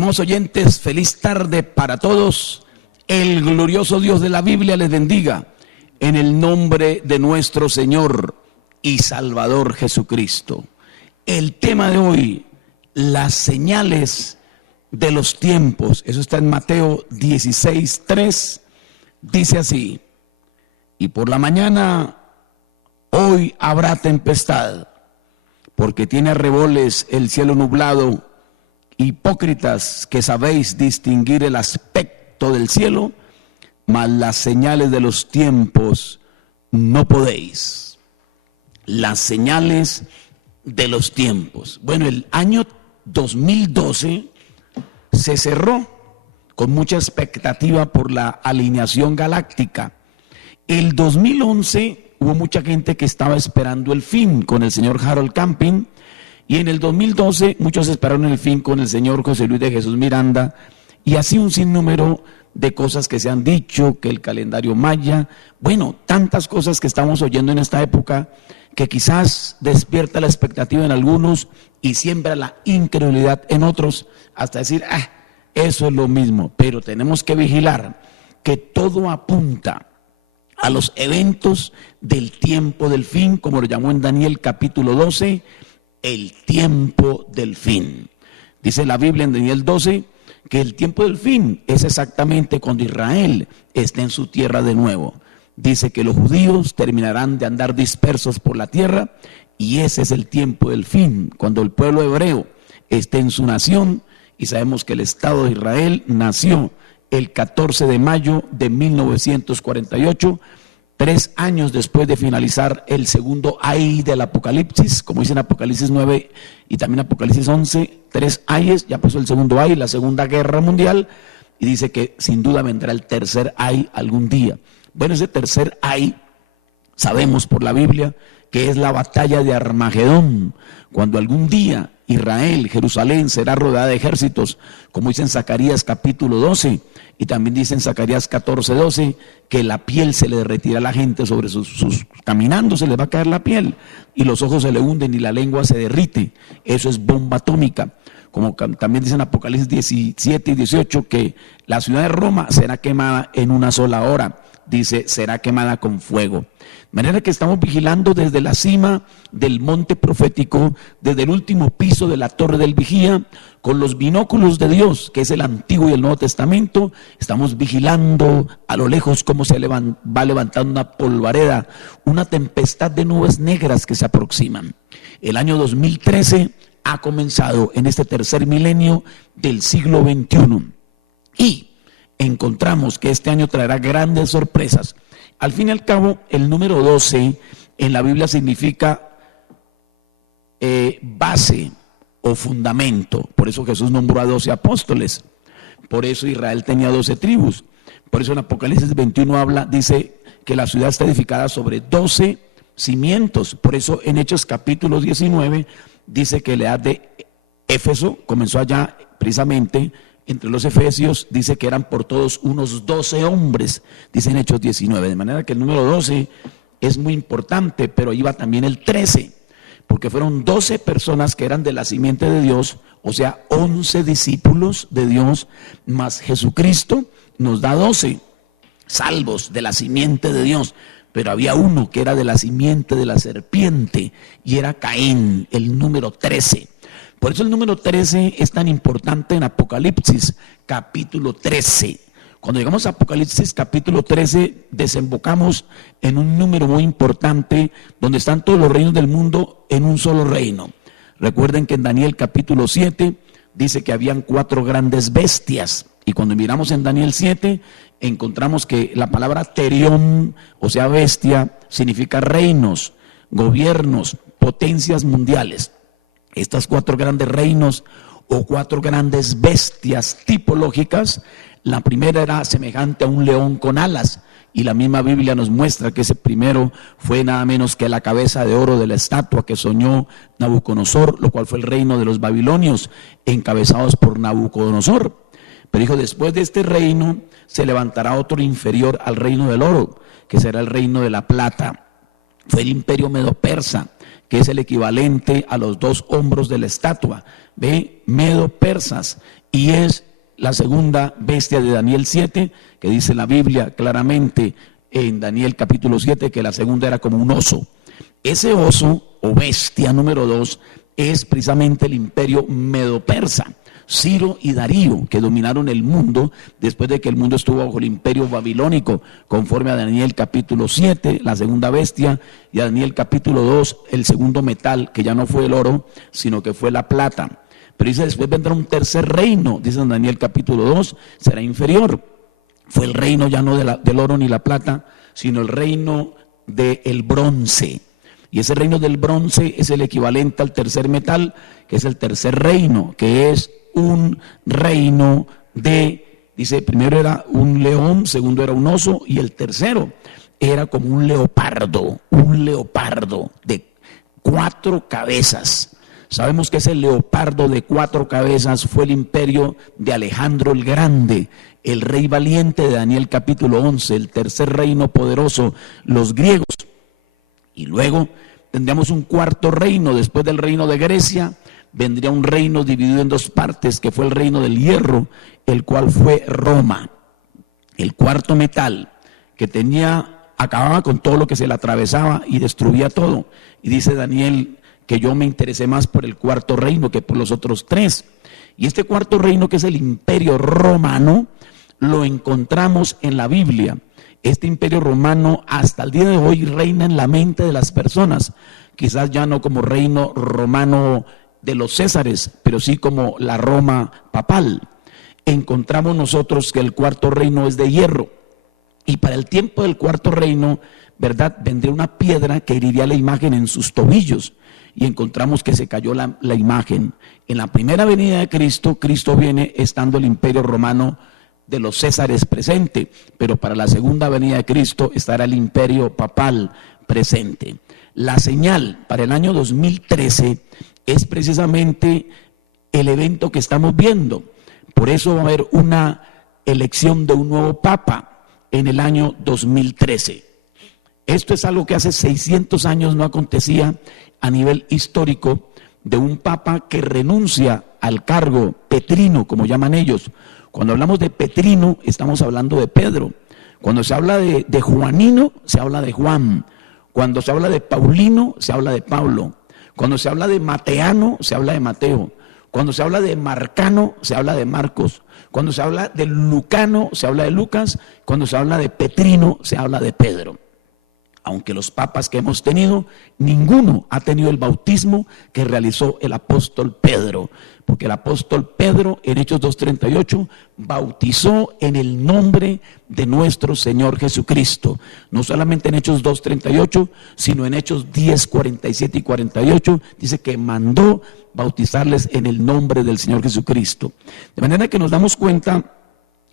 Estimados oyentes, feliz tarde para todos. El glorioso Dios de la Biblia les bendiga en el nombre de nuestro Señor y Salvador Jesucristo. El tema de hoy, las señales de los tiempos. Eso está en Mateo 16:3. Dice así: y por la mañana hoy habrá tempestad, porque tiene arreboles el cielo nublado. Hipócritas, que sabéis distinguir el aspecto del cielo, mas las señales de los tiempos no podéis. Las señales de los tiempos. Bueno, el año 2012 se cerró con mucha expectativa por la alineación galáctica. El 2011 hubo mucha gente que estaba esperando el fin con el señor Harold Camping. Y en el 2012 muchos esperaron el fin con el señor José Luis de Jesús Miranda, y así un sinnúmero de cosas que se han dicho, que el calendario maya, bueno, tantas cosas que estamos oyendo en esta época que quizás despierta la expectativa en algunos y siembra la incredulidad en otros, hasta decir, eso es lo mismo. Pero tenemos que vigilar que todo apunta a los eventos del tiempo del fin, como lo llamó en Daniel capítulo 12, el tiempo del fin. Dice la Biblia en Daniel 12 que el tiempo del fin es exactamente cuando Israel esté en su tierra de nuevo. Dice que los judíos terminarán de andar dispersos por la tierra, y ese es el tiempo del fin, cuando el pueblo hebreo esté en su nación. Y sabemos que el Estado de Israel nació el 14 de mayo de 1948, 3 años después de finalizar el segundo ay del Apocalipsis, como dice en Apocalipsis 9 y también Apocalipsis 11, 3 ayes, ya pasó el segundo ay, la Segunda Guerra Mundial, y dice que sin duda vendrá el tercer ay algún día. Bueno, ese tercer ay, sabemos por la Biblia que es la batalla de Armagedón, cuando algún día Israel, Jerusalén, será rodeada de ejércitos, como dice en Zacarías capítulo 12, y también dice en Zacarías 14:12, que la piel se le derretirá a la gente sobre sus caminando se les va a caer la piel, y los ojos se le hunden y la lengua se derrite. Eso es bomba atómica. Como también dice en Apocalipsis 17 y 18, que la ciudad de Roma será quemada en una sola hora. Dice, será quemada con fuego. De manera que estamos vigilando desde la cima del monte profético, desde el último piso de la torre del vigía, con los binóculos de Dios, que es el Antiguo y el Nuevo Testamento. Estamos vigilando a lo lejos cómo se va levantando una polvareda, una tempestad de nubes negras que se aproximan. El año 2013 ha comenzado en este tercer milenio del siglo XXI. Y encontramos que este año traerá grandes sorpresas. Al fin y al cabo, el número 12 en la Biblia significa base o fundamento. Por eso Jesús nombró a 12 apóstoles. Por eso Israel tenía 12 tribus. Por eso en Apocalipsis 21 dice que la ciudad está edificada sobre 12 cimientos. Por eso en Hechos capítulo 19 dice que la edad de Éfeso comenzó allá precisamente. Entre los efesios dice que eran por todos unos 12 hombres, dice en Hechos 19, de manera que el número 12 es muy importante, pero iba también el 13, porque fueron 12 personas que eran de la simiente de Dios, o sea, 11 discípulos de Dios, más Jesucristo nos da 12 salvos de la simiente de Dios, pero había uno que era de la simiente de la serpiente, y era Caín, el número 13. Por eso el número 13 es tan importante en Apocalipsis capítulo 13. Cuando llegamos a Apocalipsis capítulo 13, desembocamos en un número muy importante donde están todos los reinos del mundo en un solo reino. Recuerden que en Daniel capítulo 7 dice que habían 4 grandes bestias, y cuando miramos en Daniel 7 encontramos que la palabra terión, o sea bestia, significa reinos, gobiernos, potencias mundiales. Estas 4 grandes reinos o 4 grandes bestias tipológicas, la primera era semejante a un león con alas, y la misma Biblia nos muestra que ese primero fue nada menos que la cabeza de oro de la estatua que soñó Nabucodonosor, lo cual fue el reino de los babilonios, encabezados por Nabucodonosor. Pero dijo, después de este reino se levantará otro inferior al reino del oro, que será el reino de la plata. Fue el imperio medo-persa, que es el equivalente a los 2 hombros de la estatua. Ve, medo-persas. y es la segunda bestia de Daniel 7, que dice la Biblia claramente en Daniel capítulo 7 que la segunda era como un oso. Ese oso o bestia número 2 es precisamente el imperio medo-persa, Ciro y Darío, que dominaron el mundo después de que el mundo estuvo bajo el imperio babilónico, conforme a Daniel capítulo 7, la segunda bestia, y a Daniel capítulo 2, el segundo metal, que ya no fue el oro, sino que fue la plata. Pero dice, después vendrá un tercer reino, dice en Daniel capítulo 2, será inferior. Fue el reino ya no del oro ni la plata, sino el reino del bronce. Y ese reino del bronce es el equivalente al tercer metal, que es el tercer reino, que es un reino dice, primero era un león, segundo era un oso, y el tercero era como un leopardo de 4 cabezas. Sabemos que ese leopardo de 4 cabezas fue el imperio de Alejandro el Grande, el rey valiente de Daniel capítulo 11, el tercer reino poderoso, los griegos. Y luego tendríamos un cuarto reino, después del reino de Grecia, vendría un reino dividido en 2 partes, que fue el reino del hierro, el cual fue Roma. El cuarto metal, que acababa con todo lo que se le atravesaba y destruía todo. Y dice Daniel que yo me interesé más por el cuarto reino que por los otros 3. Y este cuarto reino, que es el imperio romano, lo encontramos en la Biblia. Este imperio romano hasta el día de hoy reina en la mente de las personas, quizás ya no como reino romano de los Césares, pero sí como la Roma papal. Encontramos nosotros que el cuarto reino es de hierro, y para el tiempo del cuarto reino, ¿verdad?, vendría una piedra que heriría la imagen en sus tobillos, y encontramos que se cayó la imagen. En la primera venida de Cristo, Cristo viene estando el imperio romano de los Césares presente, pero para la segunda venida de Cristo estará el imperio papal presente. La señal para el año 2013 es precisamente el evento que estamos viendo. Por eso va a haber una elección de un nuevo papa en el año 2013. Esto es algo que hace 600 años no acontecía a nivel histórico, de un papa que renuncia al cargo petrino, como llaman ellos. Cuando hablamos de Petrino, estamos hablando de Pedro. Cuando se habla de Juanino, se habla de Juan. Cuando se habla de Paulino, se habla de Pablo. Cuando se habla de Mateano, se habla de Mateo. Cuando se habla de Marcano, se habla de Marcos. Cuando se habla de Lucano, se habla de Lucas. Cuando se habla de Petrino, se habla de Pedro. Aunque los papas que hemos tenido, ninguno ha tenido el bautismo que realizó el apóstol Pedro, porque el apóstol Pedro en Hechos 2:38 bautizó en el nombre de nuestro Señor Jesucristo. No solamente en Hechos 2:38, sino en Hechos 10:47 y 48, dice que mandó bautizarles en el nombre del Señor Jesucristo. De manera que nos damos cuenta,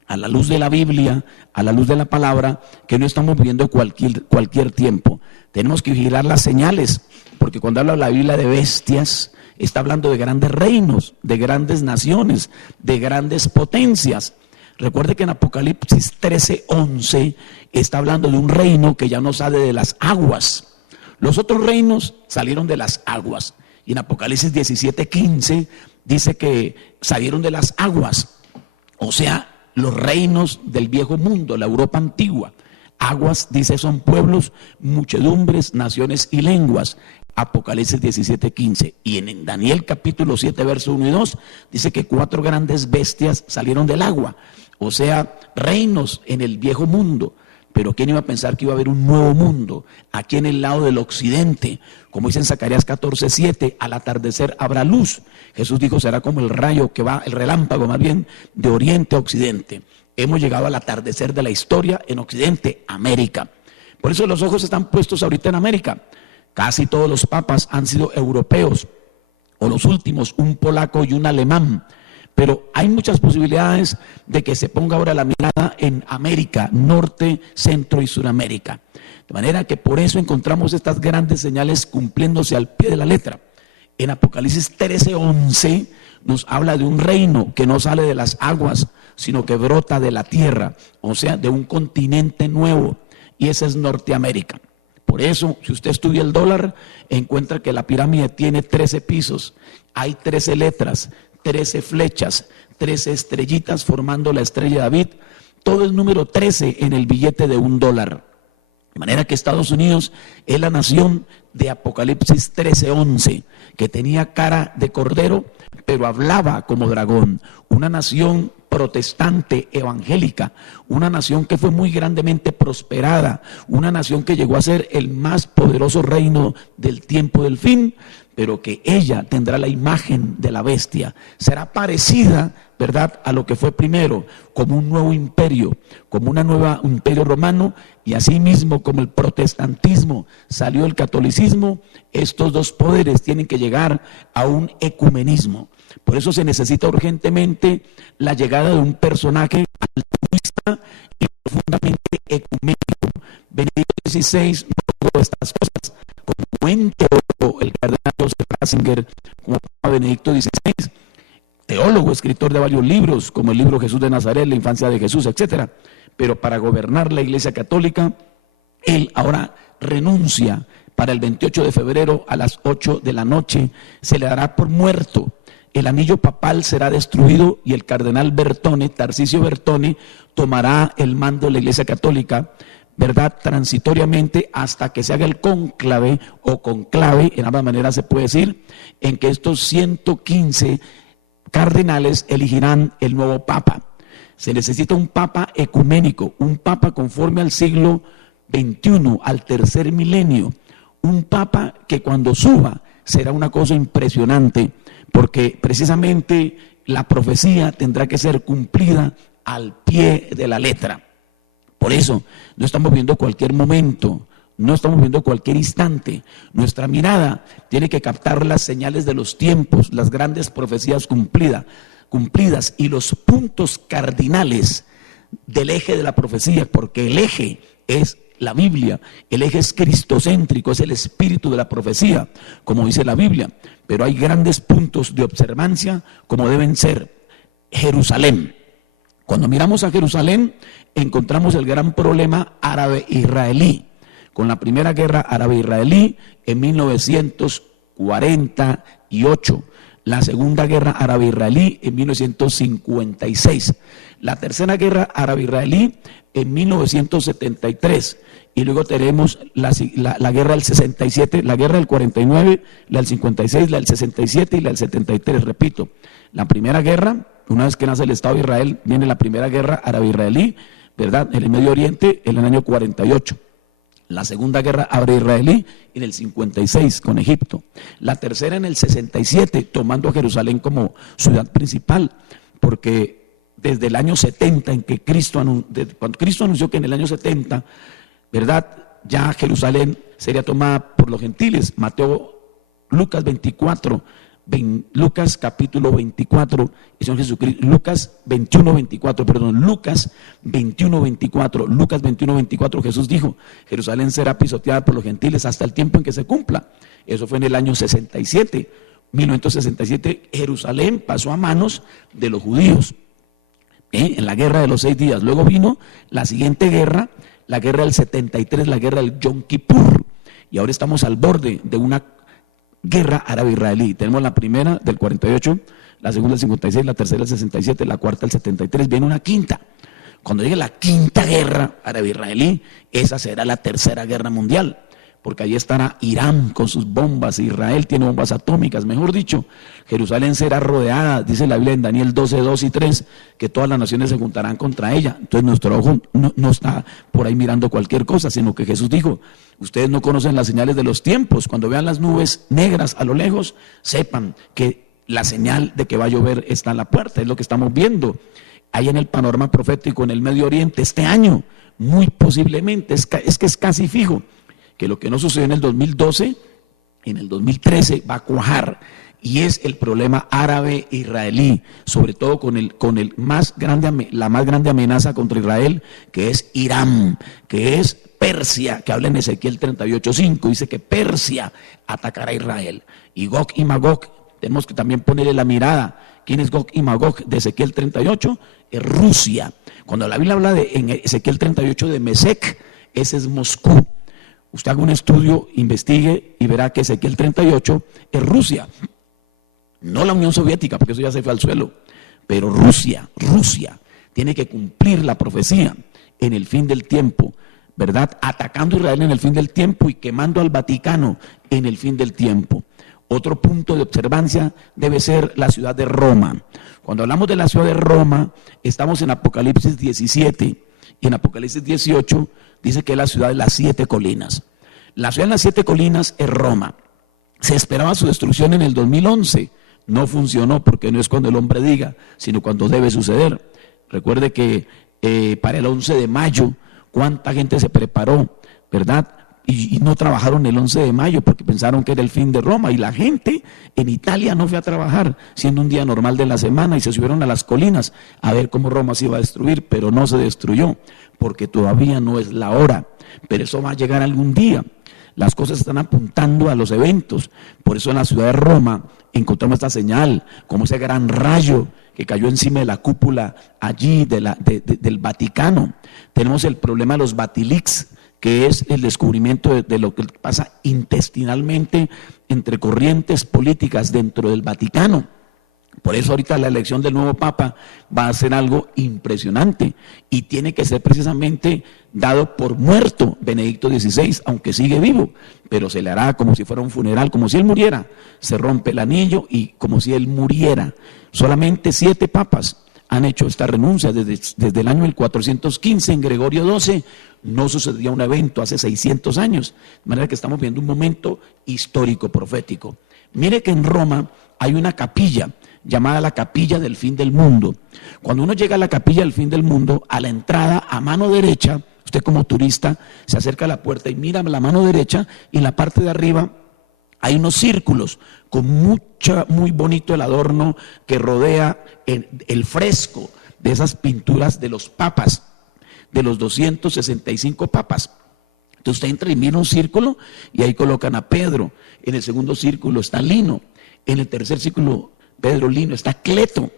a la luz de la Biblia, a la luz de la palabra, que no estamos viviendo cualquier tiempo. Tenemos que vigilar las señales, porque cuando habla la Biblia de bestias, está hablando de grandes reinos, de grandes naciones, de grandes potencias. Recuerde que en Apocalipsis 13:11 está hablando de un reino que ya no sale de las aguas. Los otros reinos salieron de las aguas. Y en Apocalipsis 17:15 dice que salieron de las aguas. O sea, los reinos del viejo mundo, la Europa antigua. Aguas, dice, son pueblos, muchedumbres, naciones y lenguas. Apocalipsis 17:15. Y en Daniel capítulo 7, verso 1 y 2, dice que 4 grandes bestias salieron del agua. O sea, reinos en el viejo mundo. Pero ¿quién iba a pensar que iba a haber un nuevo mundo aquí en el lado del occidente? Como dice en Zacarías 14:7, al atardecer habrá luz. Jesús dijo, será como el rayo que va, el relámpago más bien, de oriente a occidente. Hemos llegado al atardecer de la historia en Occidente, América. Por eso los ojos están puestos ahorita en América. Casi todos los papas han sido europeos, o los últimos, un polaco y un alemán. Pero hay muchas posibilidades de que se ponga ahora la mirada en América, Norte, Centro y Suramérica. De manera que por eso encontramos estas grandes señales cumpliéndose al pie de la letra. En Apocalipsis 13:11 nos habla de un reino que no sale de las aguas, sino que brota de la tierra, o sea, de un continente nuevo, y ese es Norteamérica. Por eso, si usted estudia el dólar, encuentra que la pirámide tiene 13 pisos, hay 13 letras, 13 flechas, 13 estrellitas formando la estrella de David. Todo es número 13 en el billete de $1. De manera que Estados Unidos es la nación de Apocalipsis 13:11, que tenía cara de cordero, pero hablaba como dragón. Una nación protestante, evangélica, una nación que fue muy grandemente prosperada, una nación que llegó a ser el más poderoso reino del tiempo del fin, pero que ella tendrá la imagen de la bestia. Será parecida, ¿verdad?, a lo que fue primero, como un nuevo imperio, como una nueva imperio romano, y asimismo como el protestantismo salió del catolicismo, estos dos poderes tienen que llegar a un ecumenismo. Por eso se necesita urgentemente la llegada de un personaje altruista y profundamente ecuménico. Benedicto XVI no logró estas cosas, como en teólogo el cardenal Joseph Ratzinger, como Papa Benedicto XVI, teólogo, escritor de varios libros, como el libro Jesús de Nazaret, la infancia de Jesús, etcétera. Pero para gobernar la Iglesia Católica, él ahora renuncia. Para el 28 de febrero a las 8 de la noche se le dará por muerto. El anillo papal será destruido y el cardenal Bertone, Tarcisio Bertone, tomará el mando de la Iglesia Católica, ¿verdad?, transitoriamente, hasta que se haga el cónclave o conclave, en ambas maneras se puede decir, en que estos 115 cardenales elegirán el nuevo papa. Se necesita un papa ecuménico, un papa conforme al siglo XXI, al tercer milenio, un papa que cuando suba será una cosa impresionante, porque precisamente la profecía tendrá que ser cumplida al pie de la letra. Por eso no estamos viendo cualquier momento, no estamos viendo cualquier instante. Nuestra mirada tiene que captar las señales de los tiempos, las grandes profecías cumplidas y los puntos cardinales del eje de la profecía, porque el eje es la Biblia, el eje es cristocéntrico, es el espíritu de la profecía, como dice la Biblia, pero hay grandes puntos de observancia como deben ser. Jerusalén. Cuando miramos a Jerusalén, encontramos el gran problema árabe-israelí, con la primera guerra árabe-israelí en 1948, la segunda guerra árabe-israelí en 1956, la tercera guerra árabe-israelí en 1973, y luego tenemos la guerra del 67, la guerra del 49, la del 56, la del 67 y la del 73, repito. La primera guerra, una vez que nace el Estado de Israel, viene la primera guerra árabe-israelí, ¿verdad?, en el Medio Oriente en el año 48. La segunda guerra árabe-israelí en el 56 con Egipto. La tercera en el 67, tomando a Jerusalén como ciudad principal, porque desde el año 70, en que cuando Cristo anunció que en el año 70, ¿verdad?, ya Jerusalén sería tomada por los gentiles. Lucas 24, Lucas capítulo 24, Señor Jesucristo, Lucas 21, 24, Jesús dijo: Jerusalén será pisoteada por los gentiles hasta el tiempo en que se cumpla. Eso fue en el año 67, 1967, Jerusalén pasó a manos de los judíos, en la guerra de los 6 días. Luego vino la siguiente guerra, la guerra del 73, la guerra del Yom Kippur, y ahora estamos al borde de una guerra árabe-israelí. Tenemos la primera del 48, la segunda del 56, la tercera del 67, la cuarta del 73, viene una quinta. Cuando llegue la quinta guerra árabe-israelí, esa será la tercera guerra mundial, porque allí estará Irán con sus bombas, Israel tiene bombas atómicas, mejor dicho, Jerusalén será rodeada, dice la Biblia en Daniel 12, 2 y 3, que todas las naciones se juntarán contra ella. Entonces nuestro ojo no está por ahí mirando cualquier cosa, sino que Jesús dijo: ustedes no conocen las señales de los tiempos, cuando vean las nubes negras a lo lejos, sepan que la señal de que va a llover está en la puerta. Es lo que estamos viendo ahí en el panorama profético en el Medio Oriente este año, muy posiblemente, es que es casi fijo que lo que no sucedió en el 2012, en el 2013 va a cuajar, y es el problema árabe-israelí, sobre todo con la más grande amenaza contra Israel, que es Irán, que es Persia, que habla en Ezequiel 38:5, dice que Persia atacará a Israel. Y Gog y Magog, tenemos que también ponerle la mirada. ¿Quién es Gog y Magog de Ezequiel 38? Es Rusia. Cuando la Biblia habla en Ezequiel 38 de Mesec, ese es Moscú. Usted haga un estudio, investigue y verá que Ezequiel 38 es Rusia. no la Unión Soviética, porque eso ya se fue al suelo, pero Rusia tiene que cumplir la profecía en el fin del tiempo, ¿verdad? Atacando a Israel en el fin del tiempo y quemando al Vaticano en el fin del tiempo. Otro punto de observancia debe ser la ciudad de Roma. Cuando hablamos de la ciudad de Roma, estamos en Apocalipsis 17 y en Apocalipsis 18 dice que es la ciudad de las 7 colinas. La ciudad de las 7 colinas es Roma. Se esperaba su destrucción en el 2011. No funcionó porque no es cuando el hombre diga, sino cuando debe suceder. Recuerde que para el 11 de mayo, cuánta gente se preparó, ¿verdad? Y no trabajaron el 11 de mayo porque pensaron que era el fin de Roma. Y la gente en Italia no fue a trabajar, siendo un día normal de la semana, y se subieron a las colinas a ver cómo Roma se iba a destruir, pero no se destruyó, porque todavía no es la hora. Pero eso va a llegar algún día. Las cosas están apuntando a los eventos. Por eso en la ciudad de Roma encontramos esta señal, como ese gran rayo que cayó encima de la cúpula allí del Vaticano. Tenemos el problema de los Batilix, que es el descubrimiento de lo que pasa intestinalmente entre corrientes políticas dentro del Vaticano. Por eso ahorita la elección del nuevo Papa va a ser algo impresionante y tiene que ser precisamente dado por muerto Benedicto XVI, aunque sigue vivo, pero se le hará como si fuera un funeral, como si él muriera. Se rompe el anillo y como si él muriera. Solamente 7 papas han hecho esta renuncia desde el año 1415 en Gregorio XII. No sucedía un evento hace 600 años, de manera que estamos viendo un momento histórico profético. Mire que en Roma hay una capilla llamada la Capilla del Fin del Mundo. Cuando uno llega a la Capilla del Fin del Mundo, a la entrada, a mano derecha, usted como turista se acerca a la puerta y mira a la mano derecha, y en la parte de arriba hay unos círculos con muy bonito el adorno que rodea el fresco de esas pinturas de los papas, de los 265 papas. Entonces usted entra y mira un círculo y ahí colocan a Pedro. En el segundo círculo está Lino. En el tercer círculo, Pedro, Lino, está Cleto.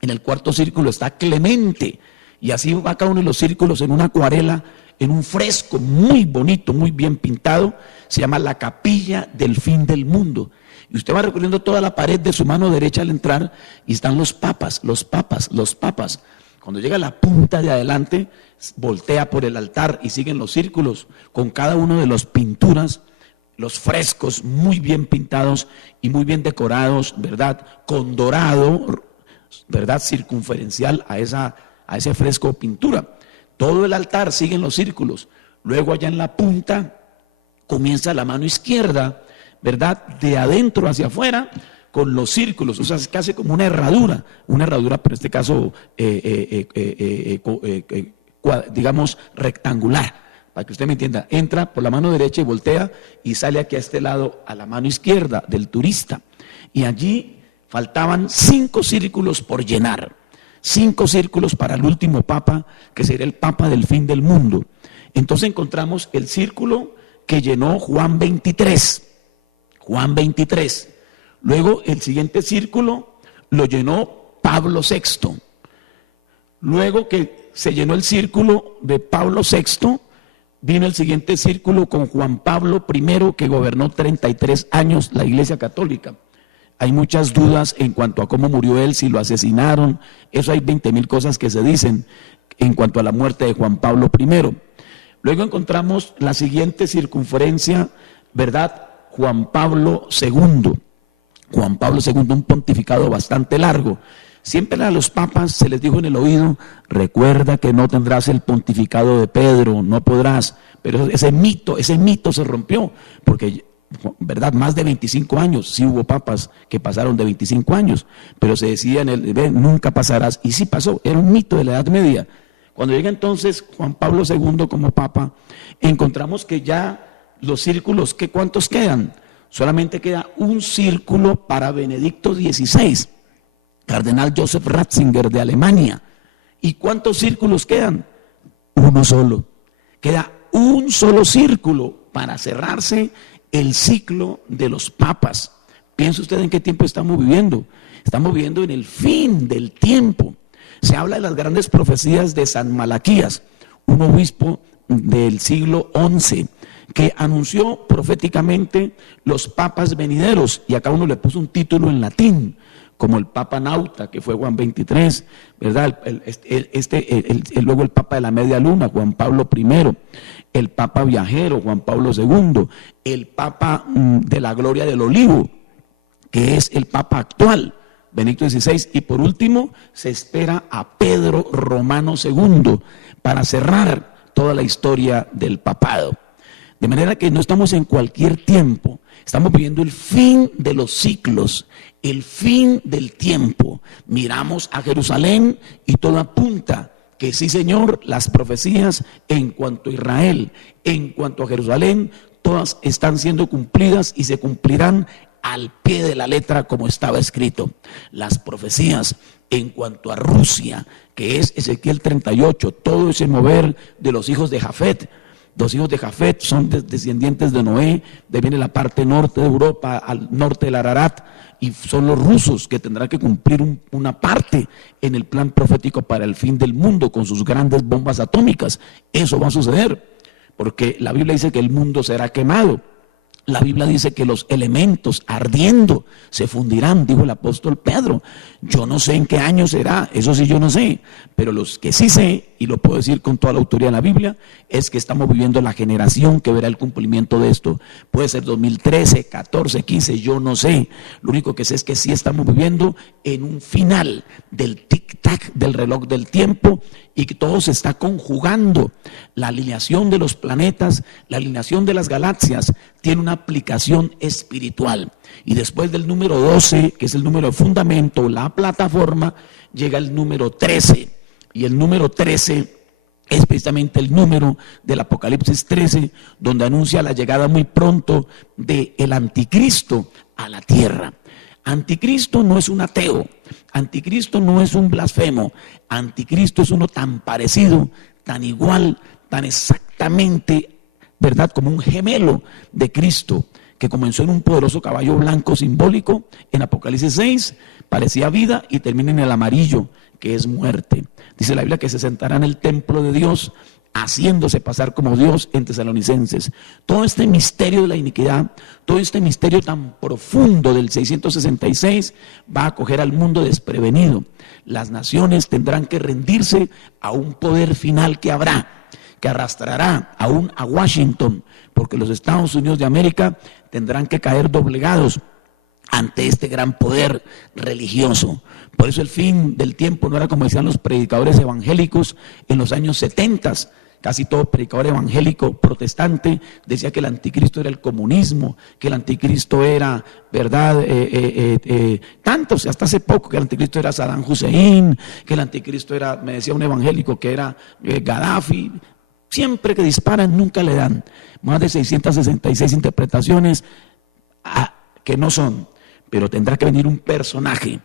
En el cuarto círculo está Clemente. Y así va cada uno de los círculos en una acuarela, en un fresco muy bonito, muy bien pintado. Se llama la Capilla del Fin del Mundo. Y usted va recorriendo toda la pared de su mano derecha al entrar y están los papas. Cuando llega a la punta de adelante, voltea por el altar y siguen los círculos con cada uno de las pinturas, los frescos muy bien pintados y muy bien decorados, ¿verdad? Con dorado, ¿verdad? Circunferencial a ese fresco pintura. Todo el altar siguen los círculos. Luego allá en la punta comienza la mano izquierda, ¿verdad? De adentro hacia afuera, con los círculos, o sea, es casi como una herradura, pero en este caso, digamos, rectangular, para que usted me entienda. Entra por la mano derecha y voltea y sale aquí a este lado, a la mano izquierda del turista. Y allí faltaban 5 círculos por llenar, 5 círculos para el último papa, que sería el papa del fin del mundo. Entonces encontramos el círculo que llenó Juan 23. Luego el siguiente círculo lo llenó Pablo VI. Luego que se llenó el círculo de Pablo VI, vino el siguiente círculo con Juan Pablo I, que gobernó 33 años la Iglesia Católica. Hay muchas dudas en cuanto a cómo murió él, si lo asesinaron. Eso hay 20,000 cosas que se dicen en cuanto a la muerte de Juan Pablo I. Luego encontramos la siguiente circunferencia, ¿verdad? Juan Pablo II, un pontificado bastante largo. Siempre a los papas se les dijo en el oído: recuerda que no tendrás el pontificado de Pedro, no podrás. Pero ese mito se rompió, porque, ¿verdad? Más de 25 años, sí hubo papas que pasaron de 25 años, pero se decía nunca pasarás, y sí pasó, era un mito de la Edad Media. Cuando llega entonces Juan Pablo II como papa, encontramos que ya los círculos, ¿cuántos quedan? Solamente queda un círculo para Benedicto XVI, cardenal Joseph Ratzinger de Alemania. ¿Y cuántos círculos quedan? Uno solo. Queda un solo círculo para cerrarse el ciclo de los papas. Piense usted en qué tiempo estamos viviendo. Estamos viviendo en el fin del tiempo. Se habla de las grandes profecías de San Malaquías. un obispo del siglo XI, que anunció proféticamente los papas venideros, y acá uno le puso un título en latín, como el Papa Nauta, que fue Juan XXIII, ¿verdad? Luego el Papa de la Media Luna, Juan Pablo I, el Papa Viajero, Juan Pablo II, el Papa de la Gloria del Olivo, que es el Papa actual, Benedicto XVI, y por último se espera a Pedro Romano II para cerrar toda la historia del papado. De manera que no estamos en cualquier tiempo, estamos viviendo el fin de los ciclos, el fin del tiempo. Miramos a Jerusalén y todo apunta que sí, Señor, las profecías en cuanto a Israel, en cuanto a Jerusalén, todas están siendo cumplidas y se cumplirán al pie de la letra como estaba escrito. Las profecías en cuanto a Rusia, que es Ezequiel 38, todo ese mover de los hijos de Jafet. Los hijos de Jafet son descendientes de Noé, de viene la parte norte de Europa, al norte del Ararat, y son los rusos que tendrán que cumplir una parte en el plan profético para el fin del mundo con sus grandes bombas atómicas. Eso va a suceder, porque la Biblia dice que el mundo será quemado. La Biblia dice que los elementos ardiendo se fundirán, dijo el apóstol Pedro. Yo no sé en qué año será, eso sí yo no sé, pero los que sí sé, y lo puedo decir con toda la autoridad de la Biblia, es que estamos viviendo la generación que verá el cumplimiento de esto. Puede ser 2013, 14, 15, yo no sé. Lo único que sé es que sí estamos viviendo en un final del tic-tac del reloj del tiempo, y que todo se está conjugando. La alineación de los planetas, la alineación de las galaxias tiene una aplicación espiritual. Y después del número 12, que es el número de fundamento, la plataforma, llega el número 13. Y el número 13 es precisamente el número del Apocalipsis 13, donde anuncia la llegada muy pronto del anticristo a la tierra. Anticristo no es un ateo, anticristo no es un blasfemo, anticristo es uno tan parecido, tan igual, tan exactamente, ¿verdad? Como un gemelo de Cristo, que comenzó en un poderoso caballo blanco simbólico, en Apocalipsis 6, parecía vida y termina en el amarillo, que es muerte. Dice la Biblia que se sentará en el templo de Dios, haciéndose pasar como Dios en Tesalonicenses. Todo este misterio de la iniquidad, todo este misterio tan profundo del 666 va a coger al mundo desprevenido. Las naciones tendrán que rendirse a un poder final que habrá, que arrastrará aún a Washington, porque los Estados Unidos de América tendrán que caer doblegados ante este gran poder religioso. Por eso el fin del tiempo no era como decían los predicadores evangélicos en los años 70. Casi todo predicador evangélico protestante decía que el anticristo era el comunismo, que el anticristo era, ¿verdad? Tantos, hasta hace poco, que el anticristo era Saddam Hussein, que el anticristo era, me decía un evangélico, que era Gaddafi. Siempre que disparan nunca le dan. Más de 666 interpretaciones que no son. Pero tendrá que venir un personaje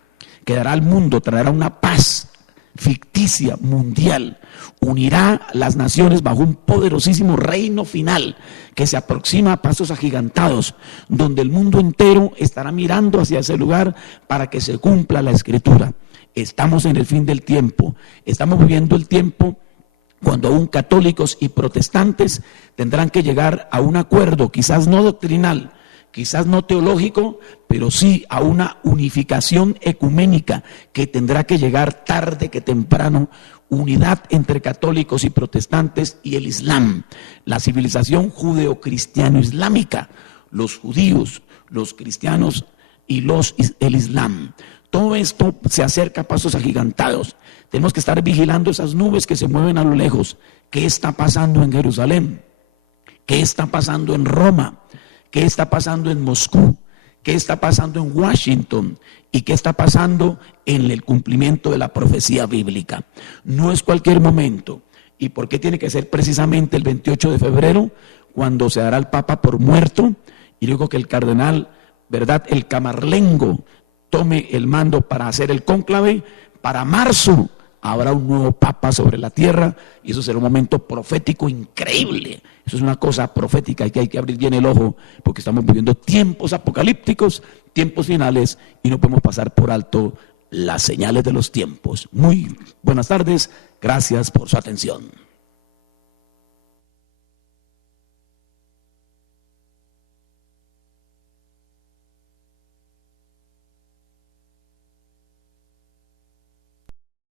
que dará al mundo, traerá una paz ficticia, mundial, unirá las naciones bajo un poderosísimo reino final que se aproxima a pasos agigantados, donde el mundo entero estará mirando hacia ese lugar para que se cumpla la Escritura. Estamos en el fin del tiempo, estamos viviendo el tiempo cuando aún católicos y protestantes tendrán que llegar a un acuerdo, quizás no doctrinal, quizás no teológico, pero sí a una unificación ecuménica que tendrá que llegar tarde que temprano, unidad entre católicos y protestantes y el Islam, la civilización judeo-cristiano-islámica, los judíos, los cristianos y el Islam. Todo esto se acerca a pasos agigantados. Tenemos que estar vigilando esas nubes que se mueven a lo lejos. ¿Qué está pasando en Jerusalén? ¿Qué está pasando en Roma? ¿Qué está pasando en Moscú? ¿Qué está pasando en Washington? ¿Y qué está pasando en el cumplimiento de la profecía bíblica? No es cualquier momento. ¿Y por qué tiene que ser precisamente el 28 de febrero, cuando se dará el Papa por muerto? Y luego que el cardenal, ¿verdad?, el Camarlengo, tome el mando para hacer el cónclave. Para marzo habrá un nuevo Papa sobre la tierra, y eso será un momento profético increíble. Eso es una cosa profética que hay que abrir bien el ojo, porque estamos viviendo tiempos apocalípticos, tiempos finales, y no podemos pasar por alto las señales de los tiempos. Muy buenas tardes, gracias por su atención.